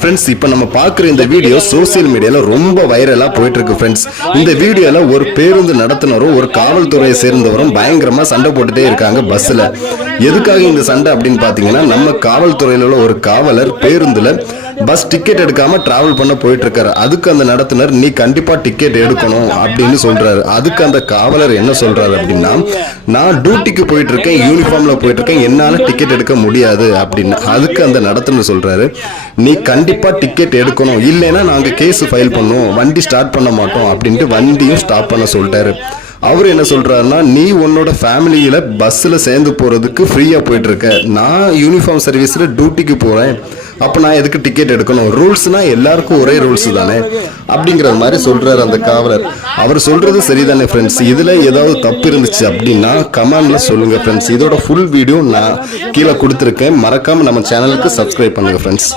Friends, இப்போ நம்ம பார்க்குற இந்த வீடியோ சோசியல் மீடியால ரொம்ப வைரலா போயிட்டு இருக்கு ஃப்ரெண்ட்ஸ். இந்த வீடியோல ஒரு பேருந்து நடத்துனரும் ஒரு காவல்துறையை சேர்ந்தவரும் பயங்கரமா சண்டை போட்டுட்டே இருக்காங்க பஸ்ல. எதுக்காக இந்த சண்டை அப்படின்னு பாத்தீங்கன்னா, நம்ம காவல்துறையில உள்ள ஒரு காவலர் பேருந்துல பஸ் டிக்கெட் எடுக்காம டிராவல் பண்ண போயிட்டு இருக்காரு. அதுக்கு அந்த நடத்துனர் நீ கண்டிப்பா டிக்கெட் எடுக்கணும் அப்படின்னு சொல்றாரு. அதுக்கு அந்த காவலர் என்ன சொல்றாரு அப்படின்னா, நான் டியூட்டிக்கு போயிட்டு இருக்கேன், யூனிஃபார்ம்ல போயிட்டு இருக்கேன், என்னால டிக்கெட் எடுக்க முடியாது அப்படின்னு. அதுக்கு அந்த நடத்துனர் சொல்றாரு, நீ கண்டிப்பா டிக்கெட் எடுக்கணும், இல்லைன்னா நாங்க கேஸ் ஃபைல் பண்ணுவோம், வண்டி ஸ்டார்ட் பண்ண மாட்டோம் அப்படின்ட்டு வண்டியும் ஸ்டாப் பண்ண சொல்லிட்டாரு. அவர் என்ன சொல்றாருன்னா, நீ உன்னோட ஃபேமிலியில பஸ்ல சேர்ந்து போறதுக்கு ஃப்ரீயா போயிட்டு இருக்க, நான் யூனிஃபார்ம் சர்வீஸ்ல டியூட்டிக்கு போறேன், அப்ப நான் எதுக்கு டிக்கெட் எடுக்கணும், ரூல்ஸ்னா எல்லாருக்கும் ஒரே ரூல்ஸ் தானே அப்படிங்கிற மாதிரி சொல்றாரு அந்த காவலர். அவர் சொல்றது சரிதானே ஃப்ரெண்ட்ஸ். இதுல ஏதாவது தப்பு இருந்துச்சு அப்படின்னா கமெண்ட்ல சொல்லுங்க ஃப்ரெண்ட்ஸ். இதோட ஃபுல் வீடியோ நான் கீழே கொடுத்துருக்கேன், மறக்காம நம்ம சேனலுக்கு சப்ஸ்கிரைப் பண்ணுங்க ஃப்ரெண்ட்ஸ்.